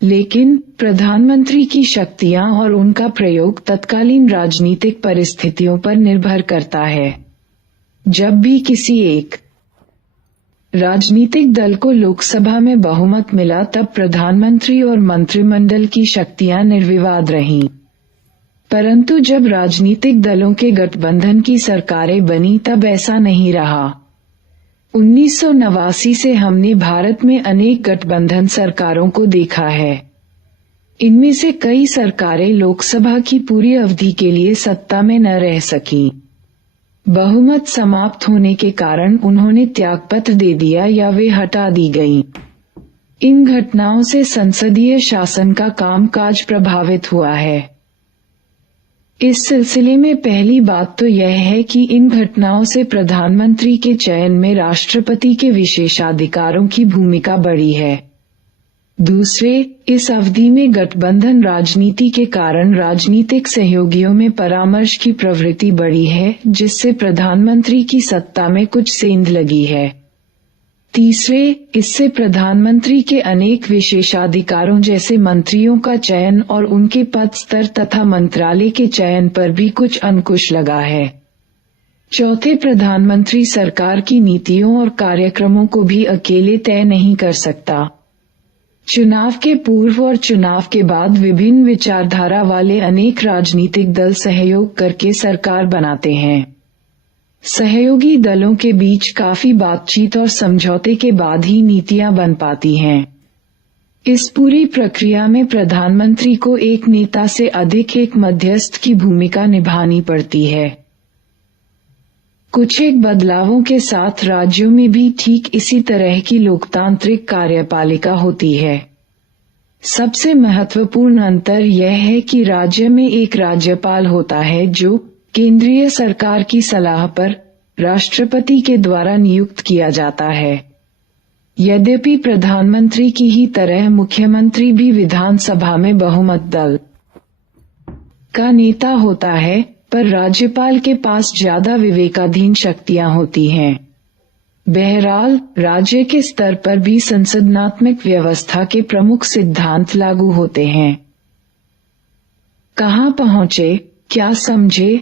लेकिन प्रधानमंत्री की शक्तियां और उनका प्रयोग तत्कालीन राजनीतिक परिस्थितियों पर निर्भर करता है। जब भी किसी एक राजनीतिक दल को लोकसभा में बहुमत मिला, तब प्रधानमंत्री और मंत्रिमंडल की शक्तियां निर्विवाद रहीं। परंतु जब राजनीतिक दलों के गठबंधन की सरकारें बनी, तब ऐसा नहीं रहा। 1989 से हमने भारत में अनेक गठबंधन सरकारों को देखा है। इनमें से कई सरकारें लोकसभा की पूरी अवधि के लिए सत्ता में न रह सकीं। बहुमत समाप्त होने के कारण उन्होंने त्यागपत्र दे दिया या वे हटा दी गईं। इन घटनाओं से संसदीय शासन का कामकाज प्रभावित हुआ है। इस सिलसिले में पहली बात तो यह है कि इन घटनाओं से प्रधानमंत्री के चयन में राष्ट्रपति के विशेषाधिकारों की भूमिका बढ़ी है। दूसरे, इस अवधि में गठबंधन राजनीति के कारण राजनीतिक सहयोगियों में परामर्श की प्रवृत्ति बढ़ी है, जिससे प्रधानमंत्री की सत्ता में कुछ सेंध लगी है। तीसरे, इससे प्रधानमंत्री के अनेक विशेषाधिकारों जैसे मंत्रियों का चयन और उनके पद स्तर तथा मंत्रालय के चयन पर भी कुछ अंकुश लगा है। चौथे, प्रधानमंत्री सरकार की नीतियों और कार्यक्रमों को भी अकेले तय नहीं कर सकता। चुनाव के पूर्व और चुनाव के बाद विभिन्न विचारधारा वाले अनेक राजनीतिक दल सहयोग करके सरकार बनाते हैं। सहयोगी दलों के बीच काफी बातचीत और समझौते के बाद ही नीतियां बन पाती हैं। इस पूरी प्रक्रिया में प्रधानमंत्री को एक नेता से अधिक एक मध्यस्थ की भूमिका निभानी पड़ती है। कुछ एक बदलावों के साथ राज्यों में भी ठीक इसी तरह की लोकतांत्रिक कार्यपालिका होती है। सबसे महत्वपूर्ण अंतर यह है कि राज्य में एक राज्यपाल होता है जो केंद्रीय सरकार की सलाह पर राष्ट्रपति के द्वारा नियुक्त किया जाता है। यद्यपि प्रधानमंत्री की ही तरह मुख्यमंत्री भी विधानसभा में बहुमत दल का नेता होता है, पर राज्यपाल के पास ज्यादा विवेकाधीन शक्तियां होती हैं। बहरहाल, राज्य के स्तर पर भी संसदनात्मक व्यवस्था के प्रमुख सिद्धांत लागू होते हैं। कहां पहुंचे, क्या समझे?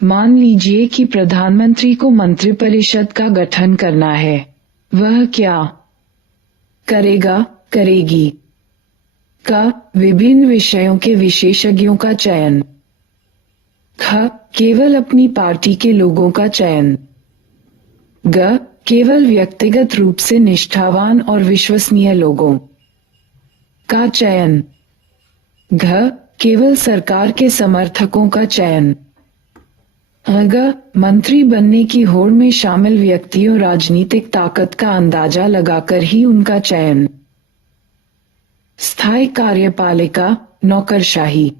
मान लीजिए कि प्रधानमंत्री को मंत्रिपरिषद का गठन करना है। वह क्या करेगा, करेगी? क, विभिन्न विषयों के विशेषज्ञों का चयन। ख, केवल अपनी पार्टी के लोगों का चयन। ग, केवल व्यक्तिगत रूप से निष्ठावान और विश्वसनीय लोगों का चयन। घ, केवल सरकार के समर्थकों का चयन। अग, मंत्री बनने की होड़ में शामिल व्यक्तियों राजनीतिक ताकत का अंदाजा लगाकर ही उनका चयन। स्थायी कार्यपालिका, नौकरशाही।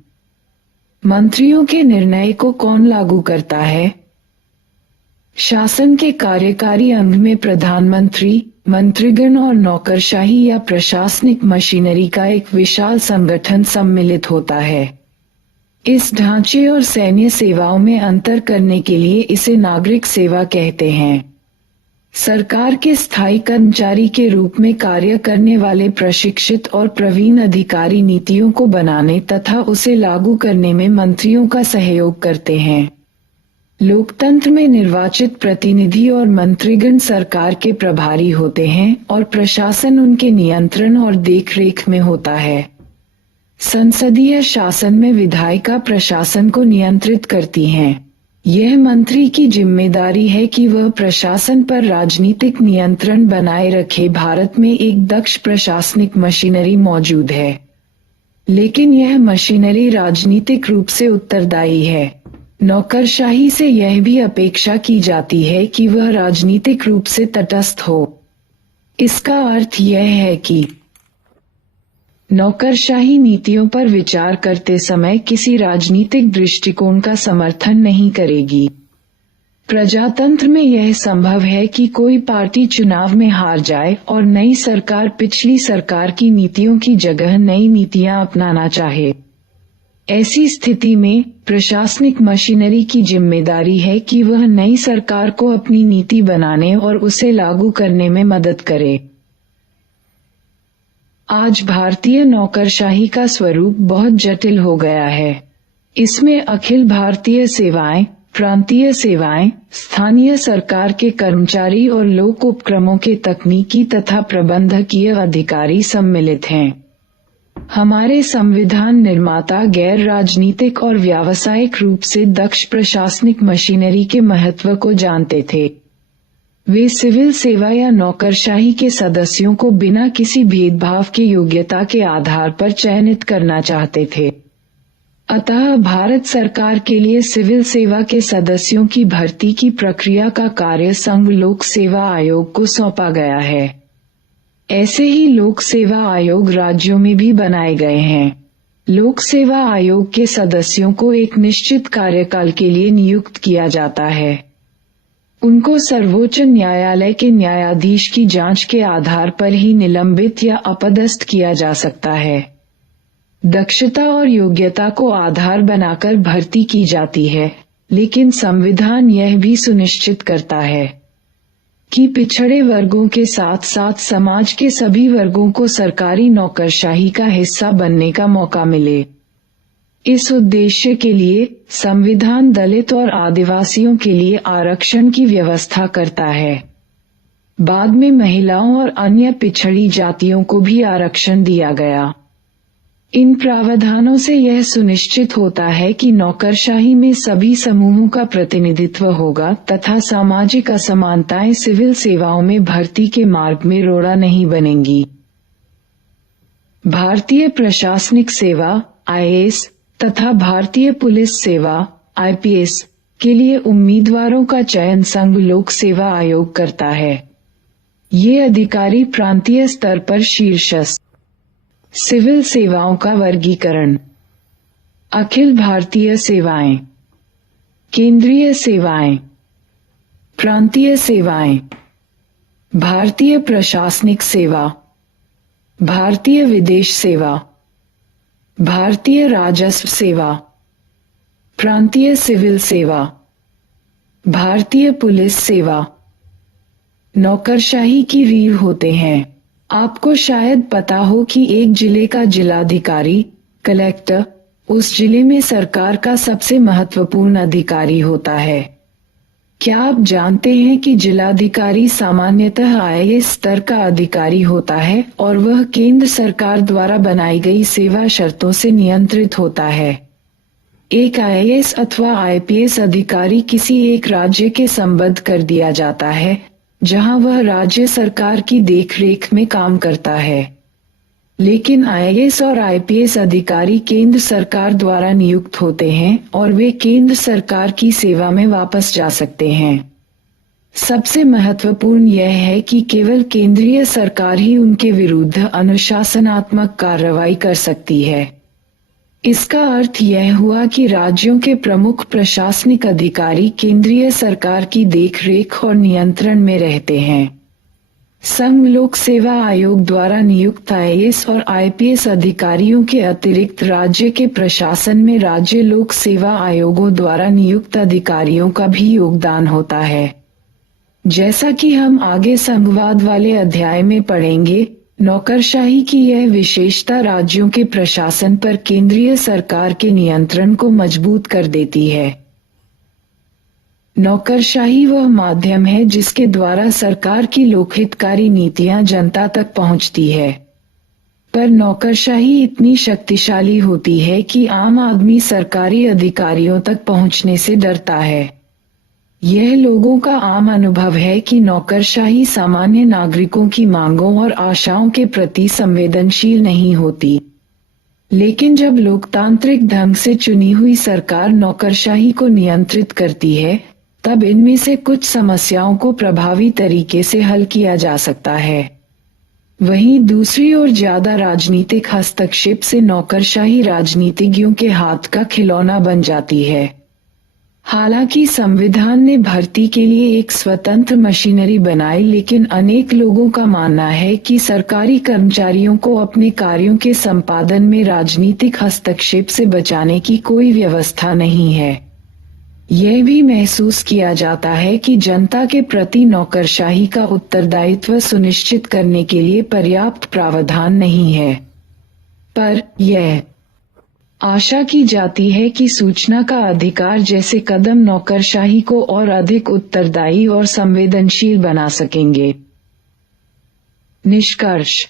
मंत्रियों के निर्णय को कौन लागू करता है? शासन के कार्यकारी अंग में प्रधानमंत्री, मंत्रीगण और नौकरशाही या प्रशासनिक मशीनरी का एक विशाल संगठन सम्मिलित होता है। इस ढांचे और सैन्य सेवाओं में अंतर करने के लिए इसे नागरिक सेवा कहते हैं। सरकार के स्थायी कर्मचारी के रूप में कार्य करने वाले प्रशिक्षित और प्रवीण अधिकारी नीतियों को बनाने तथा उसे लागू करने में मंत्रियों का सहयोग करते हैं। लोकतंत्र में निर्वाचित प्रतिनिधि और मंत्रीगण सरकार के प्रभारी होते हैं और प्रशासन उनके नियंत्रण और देखरेख में होता है। संसदीय शासन में विधायिका प्रशासन को नियंत्रित करती हैं। यह मंत्री की जिम्मेदारी है कि वह प्रशासन पर राजनीतिक नियंत्रण बनाए रखे। भारत में एक दक्ष प्रशासनिक मशीनरी मौजूद है, लेकिन यह मशीनरी राजनीतिक रूप से उत्तरदायी है। नौकरशाही से यह भी अपेक्षा की जाती है कि वह राजनीतिक रूप से तटस्थ हो। इसका अर्थ यह है कि नौकरशाही नीतियों पर विचार करते समय किसी राजनीतिक दृष्टिकोण का समर्थन नहीं करेगी। प्रजातंत्र में यह संभव है कि कोई पार्टी चुनाव में हार जाए और नई सरकार पिछली सरकार की नीतियों की जगह नई नीतियां अपनाना चाहे। ऐसी स्थिति में प्रशासनिक मशीनरी की जिम्मेदारी है कि वह नई सरकार को अपनी नीति बनाने और उसे लागू करने में मदद करे। आज भारतीय नौकरशाही का स्वरूप बहुत जटिल हो गया है। इसमें अखिल भारतीय सेवाएं, प्रांतीय सेवाएं, स्थानीय सरकार के कर्मचारी और लोक उपक्रमों के तकनीकी तथा प्रबंधकीय अधिकारी सम्मिलित हैं। हमारे संविधान निर्माता गैर राजनीतिक और व्यावसायिक रूप से दक्ष प्रशासनिक मशीनरी के महत्व को जानते थे। वे सिविल सेवा या नौकरशाही के सदस्यों को बिना किसी भेदभाव के योग्यता के आधार पर चयनित करना चाहते थे। अतः भारत सरकार के लिए सिविल सेवा के सदस्यों की भर्ती की प्रक्रिया का कार्य संघ लोक सेवा आयोग को सौंपा गया है। ऐसे ही लोक सेवा आयोग राज्यों में भी बनाए गए हैं। लोक सेवा आयोग के सदस्यों को एक निश्चित कार्यकाल के लिए नियुक्त किया जाता है। उनको सर्वोच्च न्यायालय के न्यायाधीश की जांच के आधार पर ही निलंबित या अपदस्थ किया जा सकता है। दक्षता और योग्यता को आधार बनाकर भर्ती की जाती है, लेकिन संविधान यह भी सुनिश्चित करता है कि पिछड़े वर्गों के साथ साथ समाज के सभी वर्गों को सरकारी नौकरशाही का हिस्सा बनने का मौका मिले। इस उद्देश्य के लिए संविधान दलित और आदिवासियों के लिए आरक्षण की व्यवस्था करता है। बाद में महिलाओं और अन्य पिछड़ी जातियों को भी आरक्षण दिया गया। इन प्रावधानों से यह सुनिश्चित होता है कि नौकरशाही में सभी समूहों का प्रतिनिधित्व होगा तथा सामाजिक असमानताएं सिविल सेवाओं में भर्ती के मार्ग में रोड़ा नहीं बनेंगी। भारतीय प्रशासनिक सेवा (IAS) तथा भारतीय पुलिस सेवा (IPS) के लिए उम्मीदवारों का चयन संघ लोक सेवा आयोग करता है। ये अधिकारी प्रांतीय स्तर पर शीर्षस्थ सिविल सेवाओं का वर्गीकरण, अखिल भारतीय सेवाएं, केंद्रीय सेवाएं, प्रांतीय सेवाएं, भारतीय प्रशासनिक सेवा, भारतीय विदेश सेवा, भारतीय राजस्व सेवा, प्रांतीय सिविल सेवा, भारतीय पुलिस सेवा, नौकरशाही की रीढ़ होते हैं। आपको शायद पता हो कि एक जिले का जिलाधिकारी, कलेक्टर, उस जिले में सरकार का सबसे महत्वपूर्ण अधिकारी होता है। क्या आप जानते हैं कि जिलाधिकारी सामान्यतः IAS स्तर का अधिकारी होता है और वह केंद्र सरकार द्वारा बनाई गई सेवा शर्तों से नियंत्रित होता है। एक IAS अथवा IPS अधिकारी किसी एक राज्य के संबद्ध कर दिया जाता है, जहां वह राज्य सरकार की देखरेख में काम करता है। लेकिन IAS और IPS अधिकारी केंद्र सरकार द्वारा नियुक्त होते हैं और वे केंद्र सरकार की सेवा में वापस जा सकते हैं। सबसे महत्वपूर्ण यह है कि केवल केंद्रीय सरकार ही उनके विरुद्ध अनुशासनात्मक कार्रवाई कर सकती है। इसका अर्थ यह हुआ कि राज्यों के प्रमुख प्रशासनिक अधिकारी केंद्रीय सरकार की देखरेख और नियंत्रण में रहते हैं। संघ लोक सेवा आयोग द्वारा नियुक्त IAS और IPS अधिकारियों के अतिरिक्त राज्य के प्रशासन में राज्य लोक सेवा आयोगों द्वारा नियुक्त अधिकारियों का भी योगदान होता है। जैसा कि हम आगे संघवाद वाले अध्याय में पढ़ेंगे, नौकरशाही की यह विशेषता राज्यों के प्रशासन पर केंद्रीय सरकार के नियंत्रण को मजबूत कर देती है। नौकरशाही वह माध्यम है जिसके द्वारा सरकार की लोकहितकारी नीतियां जनता तक पहुंचती है। पर नौकरशाही इतनी शक्तिशाली होती है कि आम आदमी सरकारी अधिकारियों तक पहुंचने से डरता है। यह लोगों का आम अनुभव है कि नौकरशाही सामान्य नागरिकों की मांगों और आशाओं के प्रति संवेदनशील नहीं होती। लेकिन जब लोकतांत्रिक ढंग से चुनी हुई सरकार नौकरशाही को नियंत्रित करती है, तब इनमें से कुछ समस्याओं को प्रभावी तरीके से हल किया जा सकता है। वहीं दूसरी ओर ज्यादा राजनीतिक हस्तक्षेप से नौकरशाही राजनीतिज्ञों के हाथ का खिलौना बन जाती है। हालांकि संविधान ने भर्ती के लिए एक स्वतंत्र मशीनरी बनाई, लेकिन अनेक लोगों का मानना है कि सरकारी कर्मचारियों को अपने कार्यों के संपादन में राजनीतिक हस्तक्षेप से बचाने की कोई व्यवस्था नहीं है। यह भी महसूस किया जाता है कि जनता के प्रति नौकरशाही का उत्तरदायित्व सुनिश्चित करने के लिए पर्याप्त प्रावधान नहीं है। पर यह आशा की जाती है कि सूचना का अधिकार जैसे कदम नौकरशाही को और अधिक उत्तरदायी और संवेदनशील बना सकेंगे। निष्कर्ष: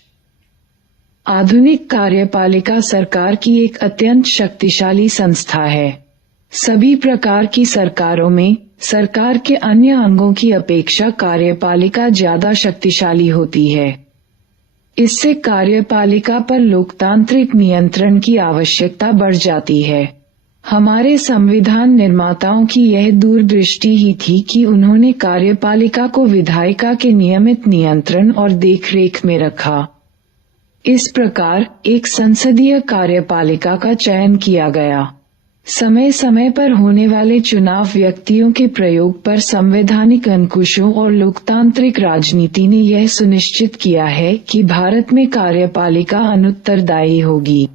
आधुनिक कार्यपालिका सरकार की एक अत्यंत शक्तिशाली संस्था है। सभी प्रकार की सरकारों में सरकार के अन्य अंगों की अपेक्षा कार्यपालिका ज्यादा शक्तिशाली होती है। इससे कार्यपालिका पर लोकतांत्रिक नियंत्रण की आवश्यकता बढ़ जाती है। हमारे संविधान निर्माताओं की यह दूरदृष्टि ही थी कि उन्होंने कार्यपालिका को विधायिका के नियमित नियंत्रण और देखरेख में रखा। इस प्रकार एक संसदीय कार्यपालिका का चयन किया गया। समय समय पर होने वाले चुनाव व्यक्तियों के प्रयोग पर संवैधानिक अंकुशों और लोकतांत्रिक राजनीति ने यह सुनिश्चित किया है कि भारत में कार्यपालिका अनुत्तरदायी होगी।